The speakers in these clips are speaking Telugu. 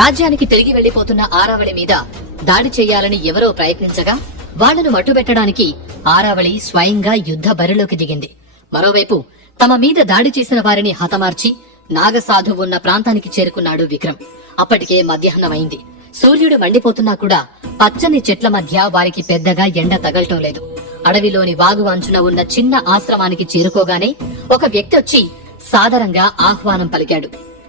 రాజ్యానికి తిరిగి వెళ్ళిపోతున్న ఆరావళి మీద దాడి చేయాలని ఎవరో ప్రయత్నించగా వాళ్ళను మట్టుబెట్టడానికి ఆరావళి స్వయంగా యుద్ధ బరిలోకి దిగింది. మరోవైపు తమ మీద దాడి చేసిన వారిని హతమార్చి నాగసాధు ఉన్న ప్రాంతానికి చేరుకున్నాడు విక్రమ్. అప్పటికే మధ్యాహ్నమైంది సూర్యుడు మండిపోతున్నా కూడా పచ్చని చెట్ల మధ్య వారికి పెద్దగా ఎండ తగలటం లేదు. అడవిలోని వాగు అంచున ఉన్న చిన్న ఆశ్రమానికి చేరుకోగానే ఒక వ్యక్తి వచ్చి సాదరంగా ఆహ్వానం పలికాడు.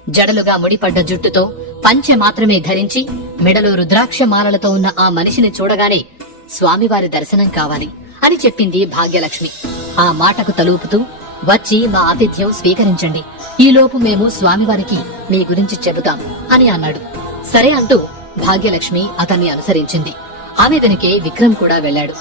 జడలుగా ముడిపడ్డ జుట్టుతో పంచె మాత్రమే ధరించి మెడలో రుద్రాక్ష మాలలతో ఉన్న ఆ మనిషిని చూడగానే స్వామివారి దర్శనం కావాలి అని చెప్పింది భాగ్యలక్ష్మి. ఆ మాటకు తలూపుతూ వచ్చి మా ఆతిథ్యం స్వీకరించండి. ఈలోపు మేము స్వామివారికి మీ గురించి చెబుతాం అని అన్నాడు. సరే అంటూ భాగ్యలక్ష్మి అతన్ని అనుసరించింది. ఆమె వెనుకే విక్రమ్ కూడా వెళ్ళాడు.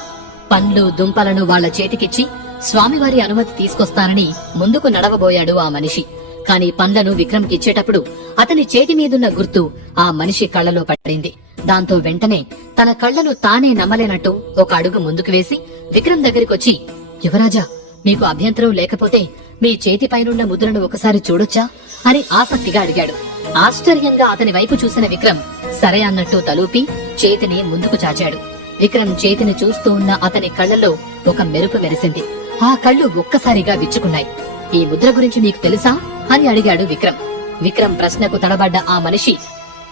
పండ్లు దుంపలను వాళ్ళ చేతికిచ్చి స్వామివారి అనుమతి తీసుకొస్తానని ముందుకు నడవబోయాడు ఆ మనిషి. కాని పండ్లను విక్రమ్ ఇచ్చేటప్పుడు అతని చేతి మీదున్న గుర్తు ఆ మనిషి కళ్ళలో పడింది. దాంతో వెంటనే తన కళ్ళను తానే నమ్మలేనట్టు ఒక అడుగు ముందుకు వేసి విక్రమ్ దగ్గరికొచ్చి యువరాజా మీకు అభ్యంతరం లేకపోతే మీ చేతిపైనున్న ముద్రను ఒకసారి చూడొచ్చా? అని ఆసక్తిగా అడిగాడు. ఆశ్చర్యంగా అతని వైపు చూసిన విక్రమ్ సరే అన్నట్టు తలూపి చేతిని ముందుకు చాచాడు. విక్రమ్ చేతిని చూస్తూ ఉన్న అతని కళ్ళలో ఒక మెరుపు మెరిసింది. ఆ కళ్ళు ఒక్కసారిగా విచ్చుకున్నాయి. ఈ ముద్ర గురించి మీకు తెలుసా? అని అడిగాడు విక్రమ్. విక్రమ్ ప్రశ్నకు తడబడ్డ ఆ మనిషి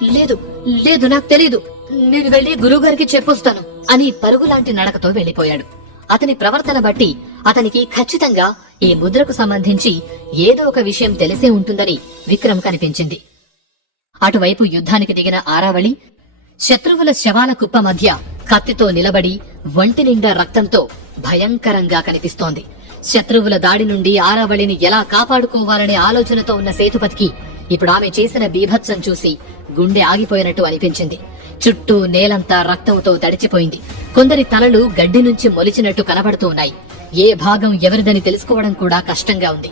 లేదు లేదు నాకు తెలీదు. నేను వెళ్ళి గురువుగారికి చెప్పొస్తాను అని పరుగులాంటి నడకతో వెళ్ళిపోయాడు అతని ప్రవర్తన బట్టి అతనికి ఖచ్చితంగా ఈ ముద్రకు సంబంధించి ఏదో ఒక విషయం తెలిసే ఉంటుందని విక్రమ్ కనిపించింది. అటువైపు యుద్ధానికి దిగిన ఆరావళి శత్రువుల శవాల కుప్ప మధ్య కత్తితో నిలబడి ఒంటి నిండా రక్తంతో భయంకరంగా కనిపిస్తోంది. శత్రువుల దాడి నుండి ఆరావళిని ఎలా కాపాడుకోవాలనే ఆలోచనతో ఉన్న సేతుపతికి ఇప్పుడు ఆమె చేసిన బీభత్సం చూసి గుండె ఆగిపోయినట్టు అనిపించింది. చుట్టూ నేలంతా రక్తంతో తడిచిపోయింది. కొందరి తలలు గడ్డి నుంచి మొలిచినట్టు కనబడుతూ ఉన్నాయి. ఏ భాగం ఎవరిదని తెలుసుకోవడం కూడా కష్టంగా ఉంది.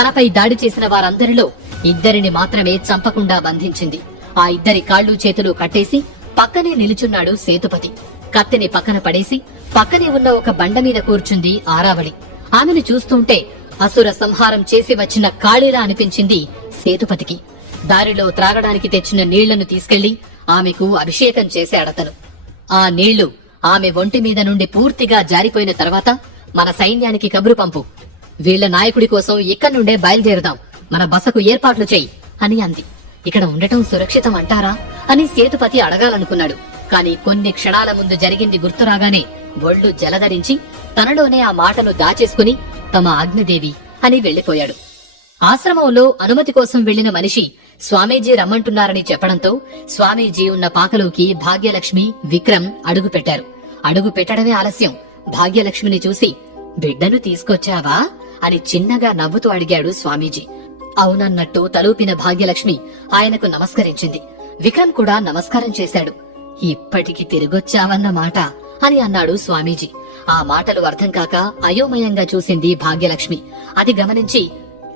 తనపై దాడి చేసిన వారందరిలో ఇద్దరిని మాత్రమే చంపకుండా బంధించింది. ఆ ఇద్దరి కాళ్ళు చేతులు కట్టేసి పక్కనే నిలుచున్నాడు సేతుపతి. కత్తిని పక్కన పడేసి పక్కనే ఉన్న ఒక బండ మీద కూర్చుంది ఆరావళి. ఆమెను చూస్తుంటే అసుర సంహారం చేసి వచ్చిన కాళీలా అనిపించింది సేతుపతికి. దారిలో త్రాగడానికి తెచ్చిన నీళ్ళను తీసుకెళ్ళి ఆమెకు అభిషేకం చేశాడతను. ఆ నీళ్ళు ఆమె ఒంటి మీద నుండి పూర్తిగా జారిపోయిన తర్వాత మన సైన్యానికి కబురు పంపు. వీళ్ళ నాయకుడి కోసం ఇక్కడి నుండే బయలుదేరుదాం. మన బసకు ఏర్పాట్లు చెయ్యి అని అంది. ఇక్కడ ఉండటం సురక్షితం అంటారా అని సేతుపతి అడగాలనుకున్నాడు. కాని కొన్ని క్షణాల ముందు జరిగింది గుర్తురాగానే ఒళ్ళు జలధరించి తనలోనే ఆ మాటను దాచేసుకుని తమ అగ్నిదేవి అని వెళ్ళిపోయాడు ఆశ్రమంలో అనుమతి కోసం వెళ్ళిన మనిషి స్వామీజీ రమ్మంటున్నారని చెప్పడంతో స్వామీజీ ఉన్న పాకలోకి భాగ్యలక్ష్మి విక్రమ్ అడుగు పెట్టారు అడుగు పెట్టడమే ఆలస్యం. భాగ్యలక్ష్మిని చూసి బిడ్డను తీసుకొచ్చావా? అని చిన్నగా నవ్వుతూ అడిగాడు స్వామీజీ. అవునన్నట్టు తలూపిన భాగ్యలక్ష్మి ఆయనకు నమస్కరించింది. విక్రమ్ కూడా నమస్కారం చేశాడు. ఇప్పటికి తిరిగొచ్చావన్న మాట అని అన్నాడు స్వామీజీ. ఆ మాటలు అర్థం కాక అయోమయంగా చూసింది భాగ్యలక్ష్మి. అది గమనించి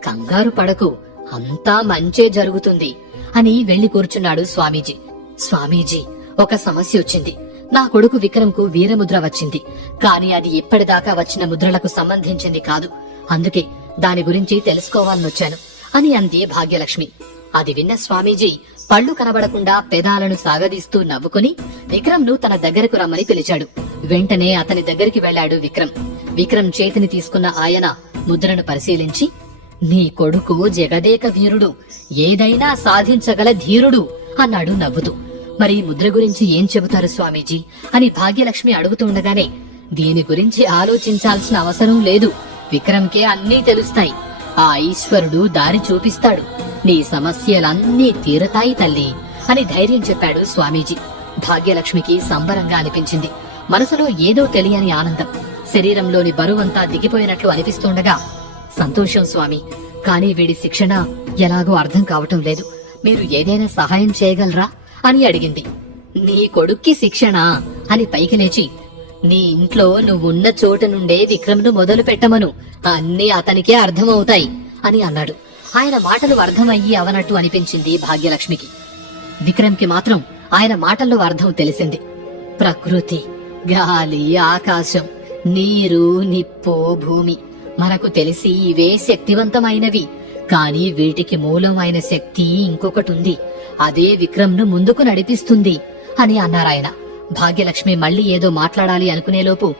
కంగారు పడకు అంతా మంచే జరుగుతుంది అని వెళ్ళి కూర్చున్నాడు స్వామీజీ. స్వామీజీ ఒక సమస్య వచ్చింది. నా కొడుకు విక్రమ్కు వీరముద్ర వచ్చింది. కాని అది ఇప్పటిదాకా వచ్చిన ముద్రలకు సంబంధించింది కాదు. అందుకే దాని గురించి తెలుసుకోవాలనొచ్చాను అని అంది భాగ్యలక్ష్మి. అది విన్న స్వామీజీ పళ్ళు కనబడకుండా పెదాలను సాగదీస్తూ నవ్వుకుని విక్రమ్ను తన దగ్గరకు రమ్మని పిలిచాడు. వెంటనే అతని దగ్గరికి వెళ్ళాడు విక్రమ్. విక్రమ్ చేతిని తీసుకున్న ఆయన ముద్రను పరిశీలించి నీ కొడుకు జగదేక వీరుడు ఏదైనా సాధించగల ధీరుడు అన్నాడు నవ్వుతూ. మరి ముద్ర గురించి ఏం చెబుతారు స్వామీజీ? అని భాగ్యలక్ష్మి అడుగుతుండగానే దీని గురించి ఆలోచించాల్సిన అవసరం లేదు. విక్రమ్కే అన్నీ తెలుస్తాయి. ఆ ఈశ్వరుడు దారి చూపిస్తాడు. నీ సమస్యలన్నీ తీరతాయి తల్లి అని ధైర్యం చెప్పాడు స్వామీజీ. భాగ్యలక్ష్మికి సంబరంగా అనిపించింది. మనసులో ఏదో తెలియని ఆనందం. శరీరంలోని బరువంతా దిగిపోయినట్లు అనిపిస్తుండగా సంతోషం స్వామి కానీ వీడి శిక్షణ ఎలాగో అర్థం కావటం లేదు. మీరు ఏదైనా సహాయం చేయగలరా? అని అడిగింది. నీ కొడుక్కి శిక్షణ అని పైకి లేచి నీ ఇంట్లో నువ్వున్న చోటు నుండే విక్రమ్ను మొదలు పెట్టమను అన్నీ అతనికే అర్థమవుతాయి అని అన్నాడు. ఆయన మాటలు అర్థమయ్యి అవనట్టు అనిపించింది భాగ్యలక్ష్మికి. విక్రమ్కి మాత్రం ఆయన మాటల్లో అర్థం తెలిసింది. ప్రకృతి గాలి ఆకాశం నీరు నిప్పు భూమి. మనకు తెలిసి ఇవే శక్తివంతమైనవి. కానీ వీటికి మూలమైన శక్తి ఇంకొకటి ఉంది అదే విక్రమ్ను ముందుకు నడిపిస్తుంది అని అన్నారాయన భాగ్యలక్ష్మి మళ్ళీ ఏదో మాట్లాడాలి అనుకునేలోపు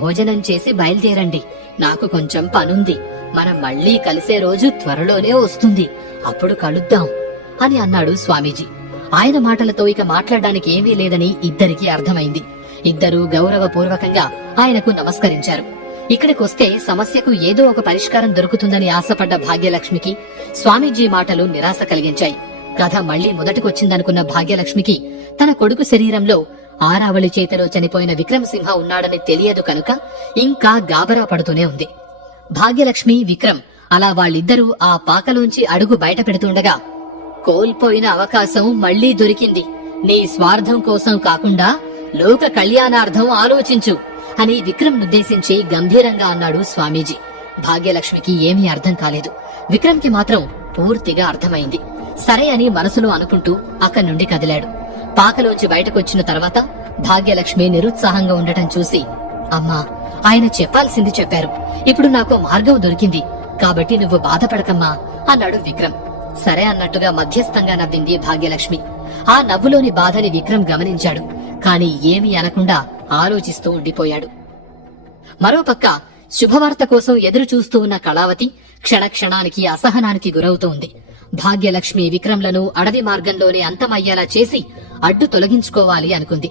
భోజనం చేసి బయలుదేరండి. నాకు కొంచెం పనుంది. మనం మళ్ళీ కలిసే రోజు త్వరలోనే వస్తుంది. అప్పుడు కలుద్దాం అని అన్నాడు స్వామీజీ. ఆయన మాటలతో ఇక మాట్లాడడానికి ఏమీ లేదని ఇద్దరికీ అర్థమైంది. ఇద్దరూ గౌరవపూర్వకంగా ఆయనకు నమస్కరించారు. ఇక్కడికొస్తే సమస్యకు ఏదో ఒక పరిష్కారం దొరుకుతుందని ఆశపడ్డ భాగ్యలక్ష్మికి స్వామీజీ మాటలు నిరాశ కలిగించాయి. కథ మళ్ళీ మొదటికొచ్చిందనుకున్న భాగ్యలక్ష్మికి తన కొడుకు శరీరంలో ఆరావళి చేతిలో చనిపోయిన విక్రమసింహ ఉన్నాడని తెలియదు కనుక ఇంకా గాబరా పడుతూనే ఉంది. భాగ్యలక్ష్మి విక్రమ్ అలా వాళ్ళిద్దరూ ఆ పాకలోంచి అడుగు బయట పెడుతుండగా కోల్పోయిన అవకాశం మళ్ళీ దొరికింది. నీ స్వార్థం కోసం కాకుండా లోక కళ్యాణార్థం ఆలోచించు అని విక్రమ్ ఉద్దేశించి గంభీరంగా అన్నాడు స్వామీజీ. భాగ్యలక్ష్మికి ఏమీ అర్థం కాలేదు. విక్రమ్కి మాత్రం పూర్తిగా అర్థమైంది. సరే అని మనసులో అనుకుంటూ అక్కడి నుండి కదిలాడు. పాకలోంచి బయటకొచ్చిన తర్వాత భాగ్యలక్ష్మి నిరుత్సాహంగా ఉండటం చూసి అమ్మా ఆయన చెప్పాల్సింది చెప్పారు. ఇప్పుడు నాకు మార్గం దొరికింది. కాబట్టి నువ్వు బాధపడకమ్మా అన్నాడు విక్రమ్. సరే అన్నట్టుగా మధ్యస్థంగా నవ్వింది భాగ్యలక్ష్మి. ఆ నవ్వులోని బాధని విక్రమ్ గమనించాడు. కాని ఏమీ అనకుండా ఆలోచిస్తూ ఉండిపోయాడు. మరోపక్క శుభవార్త కోసం ఎదురు చూస్తూ ఉన్న కళావతి క్షణక్షణానికి అసహనానికి గురవుతూ ఉంది భాగ్యలక్ష్మి విక్రమ్లను అడవి మార్గంలోనే అంతమయ్యేలా చేసి అడ్డు తొలగించుకోవాలి అనుకుంది.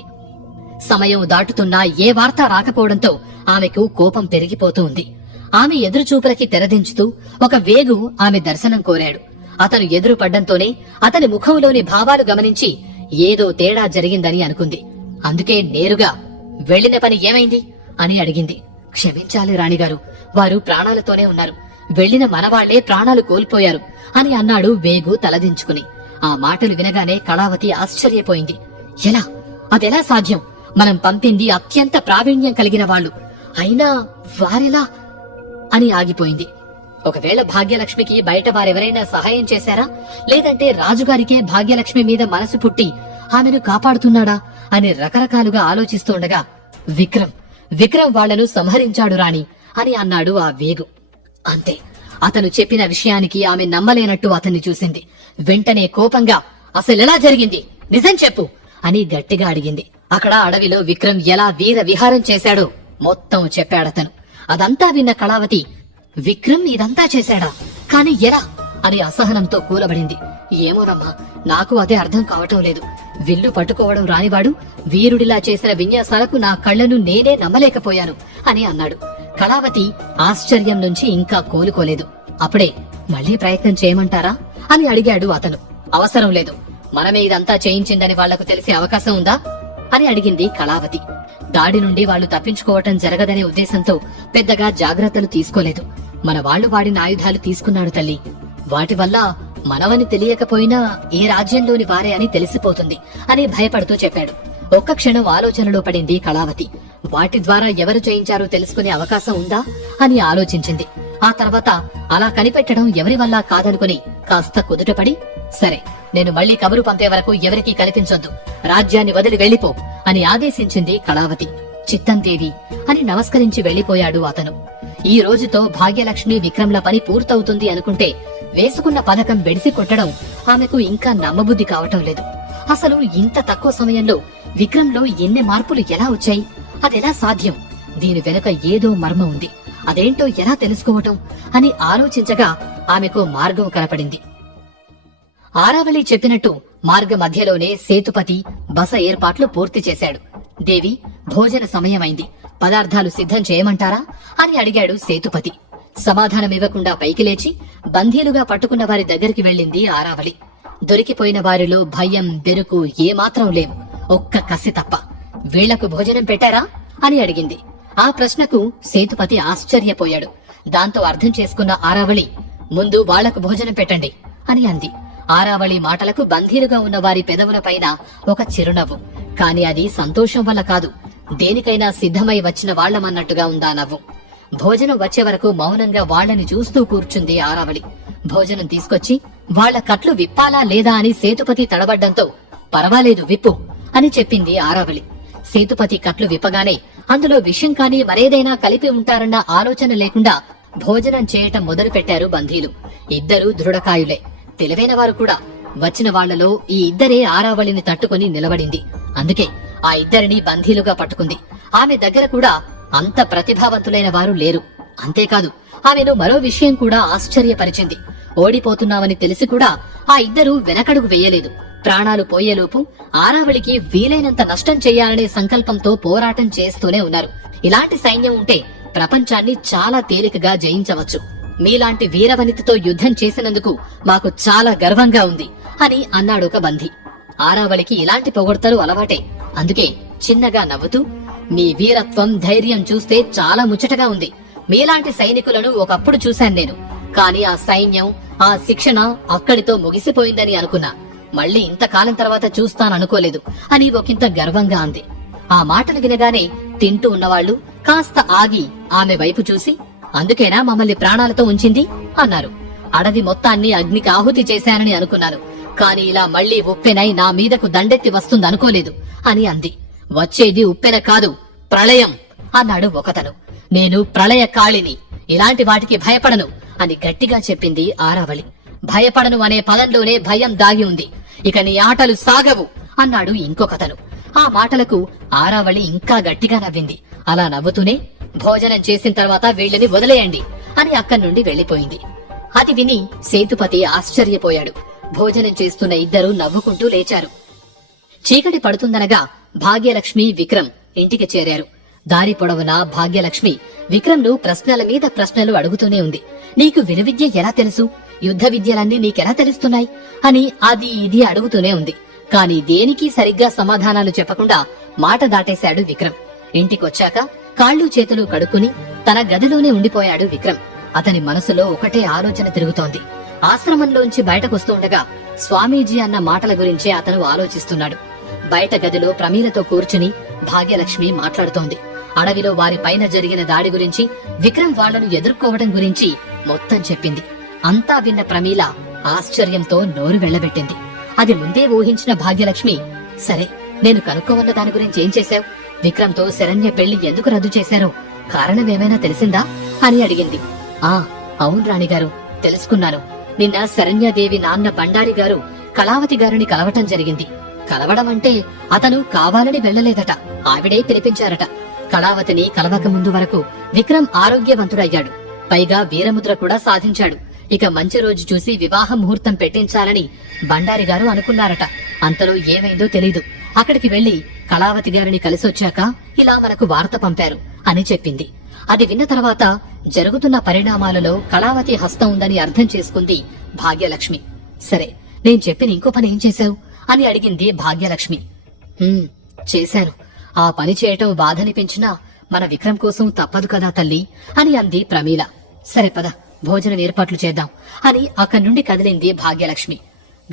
సమయం దాటుతున్నా ఏ వార్త రాకపోవడంతో ఆమెకు కోపం పెరిగిపోతూ ఉంది ఆమె ఎదురుచూపులకి తెరదించుతూ ఒక వేగు ఆమె దర్శనం కోరాడు. అతను ఎదురు పడ్డంతోనే అతని ముఖంలోని భావాలు గమనించి ఏదో తేడా జరిగిందని అనుకుంది. అందుకే నేరుగా వెళ్ళిన పని ఏమైంది? అని అడిగింది. క్షమించాలి రాణిగారు. వారు ప్రాణాలతోనే ఉన్నారు. వెళ్ళిన మనవాళ్ళే ప్రాణాలు కోల్పోయారు అని అన్నాడు వేగు తలదించుకుని. ఆ మాటలు వినగానే కళావతి ఆశ్చర్యపోయింది. ఎలా? అదెలా సాధ్యం? మనం పంపింది అత్యంత ప్రావీణ్యం కలిగిన వాళ్ళు. అయినా వారెలా? అని ఆగిపోయింది. ఒకవేళ భాగ్యలక్ష్మికి బయట వారెవరైనా సహాయం చేశారా? లేదంటే రాజుగారికే భాగ్యలక్ష్మి మీద మనసు పుట్టి ఆమెను కాపాడుతున్నాడా? అని రకరకాలుగా ఆలోచిస్తుండగా విక్రమ్ విక్రమ్ వాళ్ళను సంహరించాడు రాణి అని అన్నాడు ఆ వేగు. అంతే అతను చెప్పిన విషయానికి ఆమె నమ్మలేనట్టు అతన్ని చూసింది. వెంటనే కోపంగా అసలెలా జరిగింది? నిజం చెప్పు అని గట్టిగా అడిగింది. అక్కడ అడవిలో విక్రమ్ ఎలా వీర విహారం చేశాడో మొత్తం చెప్పాడతను. అదంతా విన్న కళావతి విక్రమ్ ఇదంతా చేశాడా? కాని ఎలా? అని అసహనంతో కూలబడింది. ఏమోరమ్మా నాకు అదే అర్థం కావటం లేదు. విల్లు పట్టుకోవడం రానివాడు వీరుడిలా చేసిన విన్యాసాలకు నా కళ్ళను నేనే నమ్మలేకపోయాను అని అన్నాడు. కళావతి ఆశ్చర్యం నుంచి ఇంకా కోలుకోలేదు. అప్పుడే మళ్ళీ ప్రయత్నం చేయమంటారా? అని అడిగాడు అతను. అవసరం లేదు. మనమే ఇదంతా చేయించిందని వాళ్ళకు తెలిసే అవకాశం ఉందా? అని అడిగింది కళావతి. దాడి నుండి వాళ్ళు తప్పించుకోవటం జరగదనే ఉద్దేశంతో పెద్దగా జాగ్రత్తలు తీసుకోలేదు. మన వాళ్ళు వాడిన ఆయుధాలు తీసుకున్నాడు తల్లి. వాటి వల్ల మనవని తెలియకపోయినా ఏ రాజ్యంలోని వారే అని తెలిసిపోతుంది అని భయపడుతూ చెప్పాడు. ఒక్క క్షణం ఆలోచనలో పడింది కళావతి. వాటి ద్వారా ఎవరు చేయించారో తెలుసుకునే అవకాశం ఉందా అని ఆలోచించింది. ఆ తర్వాత అలా కనిపెట్టడం ఎవరి వల్ల కాదనుకుని కాస్త కుదుటపడి సరే నేను మళ్ళీ కబురు పంపే వరకు ఎవరికీ కనిపించొద్దు. రాజ్యాన్ని వదిలి వెళ్ళిపో అని ఆదేశించింది కళావతి. చిత్తందేవి అని నమస్కరించి వెళ్ళిపోయాడు అతను. ఈ రోజుతో భాగ్యలక్ష్మి విక్రమ్ల పని పూర్తవుతుంది అనుకుంటే వేసుకున్న పథకం బెడిసి కొట్టడం ఆమెకు ఇంకా నమ్మబుద్ధి కావటం లేదు. అసలు ఇంత తక్కువ సమయంలో విక్రమ్లో ఎన్ని మార్పులు ఎలా వచ్చాయి? అదెలా సాధ్యం? దీని వెనుక ఏదో మర్మం ఉంది. అదేంటో ఎలా తెలుసుకోవటం? అని ఆలోచించగా ఆమెకు మార్గం కనపడింది. ఆరావళి చెప్పినట్టు మార్గ మధ్యలోనే సేతుపతి బస ఏర్పాట్లు పూర్తి చేశాడు. దేవి భోజన సమయమైంది. పదార్థాలు సిద్ధం చేయమంటారా? అని అడిగాడు సేతుపతి. సమాధానమివ్వకుండా పైకి లేచి బంధీలుగా పట్టుకున్న వారి దగ్గరికి వెళ్ళింది ఆరావళి. దొరికిపోయిన వారిలో భయం బెరుకు ఏమాత్రం లేవు. ఒక్క కసి తప్ప. వీళ్ళకు భోజనం పెట్టారా? అని అడిగింది. ఆ ప్రశ్నకు సేతుపతి ఆశ్చర్యపోయాడు. దాంతో అర్థం చేసుకున్న ఆరావళి ముందు వాళ్ళకు భోజనం పెట్టండి అని అంది. ఆరావళి మాటలకు బంధీలుగా ఉన్న వారి పెదవులపైన ఒక చిరునవ్వు. కాని అది సంతోషం వల్ల కాదు. దేనికైనా సిద్ధమై వచ్చిన వాళ్ళమన్నట్టుగా ఉందా నవ్వు. భోజనం వచ్చే వరకు మౌనంగా వాళ్ళని చూస్తూ కూర్చుంది ఆరావళి. భోజనం తీసుకొచ్చి వాళ్ళ కట్లు విప్పాలా లేదా అని సేతుపతి తడబడ్డంతో పర్వాలేదు విప్పు అని చెప్పింది ఆరావళి. సేతుపతి కట్లు విప్పగానే అందులో విషయం కాని మరేదైనా కలిపి ఉంటారన్న ఆలోచన లేకుండా భోజనం చేయటం మొదలుపెట్టారు బంధీలు ఇద్దరూ దృఢకాయులే. తెలివైన వారు కూడా. వచ్చిన వాళ్ళలో ఈ ఇద్దరే ఆరావళిని తట్టుకొని నిలబడింది. అందుకే ఆ ఇద్దరిని బందీలుగా పట్టుకుంది. ఆమె దగ్గర కూడా అంత ప్రతిభావంతులైన వారు లేరు. అంతేకాదు ఆమెను మరో విషయం కూడా ఆశ్చర్యపరిచింది. ఓడిపోతున్నామని తెలిసి కూడా ఆ ఇద్దరు వెనకడుగు వేయలేదు. ప్రాణాలు పోయేలోపు ఆరావళికి వీలైనంత నష్టం చేయాలనే సంకల్పంతో పోరాటం చేస్తూనే ఉన్నారు. ఇలాంటి సైన్యం ఉంటే ప్రపంచాన్ని చాలా తేలికగా జయించవచ్చు. మీలాంటి వీరవనితతో యుద్ధం చేసినందుకు మాకు చాలా గర్వంగా ఉంది అని అన్నాడు ఒక బంధి. ఆరావళికి ఇలాంటి పొగడ్తలు అలవాటే. అందుకే చిన్నగా నవ్వుతూ మీ వీరత్వం ధైర్యం చూస్తే చాలా ముచ్చటగా ఉంది. మీలాంటి సైనికులను ఒకప్పుడు చూశాను నేను. కానీ ఆ సైన్యం ఆ శిక్షణ అక్కడితో ముగిసిపోయిందని అనుకున్నా. మళ్ళీ ఇంతకాలం తర్వాత చూస్తాననుకోలేదు అని ఒకంత గర్వంగా అంది. ఆ మాటలు వినగానే తింటూ ఉన్నవాళ్ళు కాస్త ఆగి ఆమె వైపు చూసి అందుకేనా మమ్మల్ని ప్రాణాలతో ఉంచింది? అన్నారు. అడవి మొత్తాన్ని అగ్నికి ఆహుతి చేశానని అనుకున్నాను. కాని ఇలా మళ్ళీ ఉప్పెనై నా మీదకు దండెత్తి వస్తుందనుకోలేదు అని అంది. వచ్చేది ఉప్పెన కాదు ప్రళయం అన్నాడు ఒకతను. నేను ప్రళయ కాళిని ఇలాంటి వాటికి భయపడను అని గట్టిగా చెప్పింది ఆరావళి. భయపడను అనే పదంలోనే భయం దాగి ఉంది. ఇక నీ ఆటలు సాగవు అన్నాడు ఇంకొకతను. ఆ మాటలకు ఆరావళి ఇంకా గట్టిగా నవ్వింది. అలా నవ్వుతూనే భోజనం చేసిన తర్వాత వీళ్ళని వదిలేయండి అని అక్కడి నుండి వెళ్ళిపోయింది అది విని సేతుపతి ఆశ్చర్యపోయాడు. భోజనం చేస్తున్న ఇద్దరు నవ్వుకుంటూ లేచారు. చీకటి పడుతుందనగా భాగ్యలక్ష్మి విక్రమ్ ఇంటికి చేరారు. దారి పొడవునా భాగ్యలక్ష్మి విక్రమ్ను ప్రశ్నల మీద ప్రశ్నలు అడుగుతూనే ఉంది. నీకు విలువిద్య ఎలా తెలుసు? యుద్ధ విద్యలన్నీ నీకెలా తెలుస్తున్నాయి? అని అది ఇది అడుగుతూనే ఉంది. కాని దేనికి సరిగ్గా సమాధానాలు చెప్పకుండా మాట దాటేశాడు విక్రమ్. ఇంటికొచ్చాక కాళ్ళు చేతులు కడుక్కుని తన గదిలోనే ఉండిపోయాడు విక్రమ్. అతని మనసులో ఒకటే ఆలోచన తిరుగుతోంది. ఆశ్రమంలోంచి బయటకొస్తూ ఉండగా స్వామీజీ అన్న మాటల గురించే అతను ఆలోచిస్తున్నాడు. బయట గదిలో ప్రమీలతో కూర్చుని భాగ్యలక్ష్మి మాట్లాడుతోంది. అడవిలో వారి పైన జరిగిన దాడి గురించి విక్రమ్ వాళ్ళను ఎదుర్కోవడం గురించి మొత్తం చెప్పింది. అంతా విన్న ప్రమీల ఆశ్చర్యంతో నోరు వెళ్ళబెట్టింది. అది ముందే ఊహించిన భాగ్యలక్ష్మి సరే నేను కనుక్కోవన్న దాని గురించి ఏం చేశావు? విక్రమ్తో శరణ్య పెళ్ళి ఎందుకు రద్దు చేశారో? కారణమేమైనా తెలిసిందా? అని అడిగింది. ఆ అవును రాణిగారు తెలుసుకున్నాను. నిన్న శరణ్యదేవి నాన్న బండారి గారు కళావతి గారిని కలవటం జరిగింది. కలవడం అంటే అతను కావాలని వెళ్ళలేదట ఆవిడే పిలిపించారట. కళావతిని కలవక ముందు వరకు విక్రమ్ ఆరోగ్యవంతుడయ్యాడు. పైగా వీరముద్ర కూడా సాధించాడు. ఇక మంచి రోజు చూసి వివాహ ముహూర్తం పెట్టించాలని బండారి గారు అనుకున్నారట. అంతలో ఏమైందో తెలీదు. అక్కడికి వెళ్ళి కళావతి గారిని కలిసొచ్చాక ఇలా మనకు వార్త పంపారు అని చెప్పింది. అది విన్న తర్వాత జరుగుతున్న పరిణామాలలో కళావతి హస్తం ఉందని అర్థం చేసుకుంది భాగ్యలక్ష్మి. సరే నేను చెప్పిన ఇంకో పని ఏం చేశావు? అని అడిగింది భాగ్యలక్ష్మి. చేశాను. ఆ పని చేయటం బాధనిపించినా మన విక్రమ్ కోసం తప్పదు కదా తల్లి అని అంది ప్రమీల. సరే పద భోజనం ఏర్పాట్లు చేద్దాం అని అక్కడి నుండి కదిలింది భాగ్యలక్ష్మి.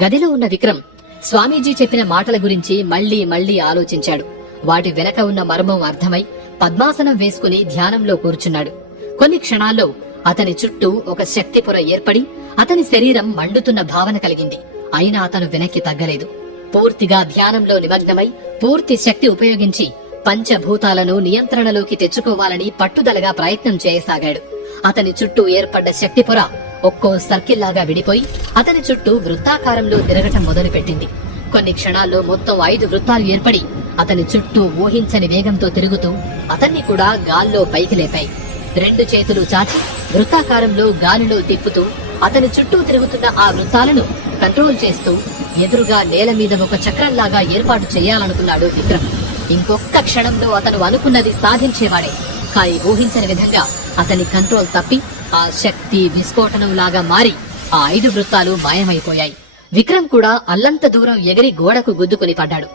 గదిలో ఉన్న విక్రమ్ స్వామీజీ చెప్పిన మాటల గురించి మళ్ళీ మళ్ళీ ఆలోచించాడు. వాటి వెనక ఉన్న మర్మం అర్థమై పద్మాసనం వేసుకుని ధ్యానంలో కూర్చున్నాడు. కొన్ని క్షణాల్లో అతని చుట్టూ ఒక శక్తి పొర ఏర్పడి అతని శరీరం మండుతున్న భావన కలిగింది. అయినా అతను వెనక్కి తగ్గలేదు. పూర్తిగా ధ్యానంలో నిమగ్నమై పూర్తి శక్తి ఉపయోగించి పంచభూతాలను నియంత్రణలోకి తెచ్చుకోవాలని పట్టుదలగా ప్రయత్నం చేయసాగాడు. అతని చుట్టూ ఏర్పడ్డ శక్తి పొర ఒక్కో సర్కిల్ లాగా విడిపోయి అతని చుట్టూ వృత్తాకారంలో తిరగటం మొదలుపెట్టింది. కొన్ని క్షణాల్లో మొత్తం ఐదు వృత్తాలు ఏర్పడి అతని చుట్టూ ఊహించని వేగంతో తిరుగుతూ అతన్ని కూడా గాల్లో పైకి లేపాయి. రెండు చేతులు చాచి వృత్తాకారంలో గాలిలో తిప్పుతూ అతని చుట్టూ తిరుగుతున్న ఆ వృత్తాలను కంట్రోల్ చేస్తూ ఎదురుగా నేల మీద ఒక చక్రంలాగా ఏర్పాటు చేయాలనుకున్నాడు విక్రమ్. ఇంకొక్క క్షణంలో అతను అనుకున్నది సాధించేవాడే. కానీ ఊహించని విధంగా అతని కంట్రోల్ తప్పి ఆ శక్తి విస్ఫోటనం లాగా మారి ఆ ఐదు వృత్తాలు మాయమైపోయాయి. విక్రమ్ కూడా అల్లంత దూరం ఎగిరి గోడకు గుద్దుకుని పడ్డాడు.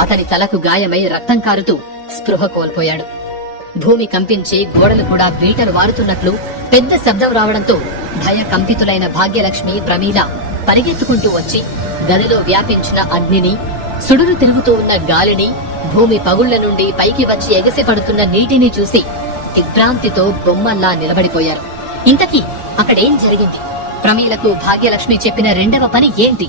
అతని తలకు గాయమై రక్తం కారుతూ స్పృహ కోల్పోయాడు. భూమి కంపించి గోడలు కూడా బీటలు వారుతున్నట్లు పెద్ద శబ్దం రావడంతో భయ కంపితులైన భాగ్యలక్ష్మి ప్రమీల పరిగెత్తుకుంటూ వచ్చి గదిలో వ్యాపించిన అగ్నిని సుడులు తిరుగుతూ ఉన్న గాలిని భూమి పగుళ్ళ నుండి పైకి వచ్చి ఎగసి పడుతున్న నీటిని చూసి దిగ్భ్రాంతితో బొమ్మల్లా నిలబడిపోయారు. ఇంతకీ అక్కడేం జరిగింది? ప్రమీలకు భాగ్యలక్ష్మి చెప్పిన రెండవ పని ఏంటి?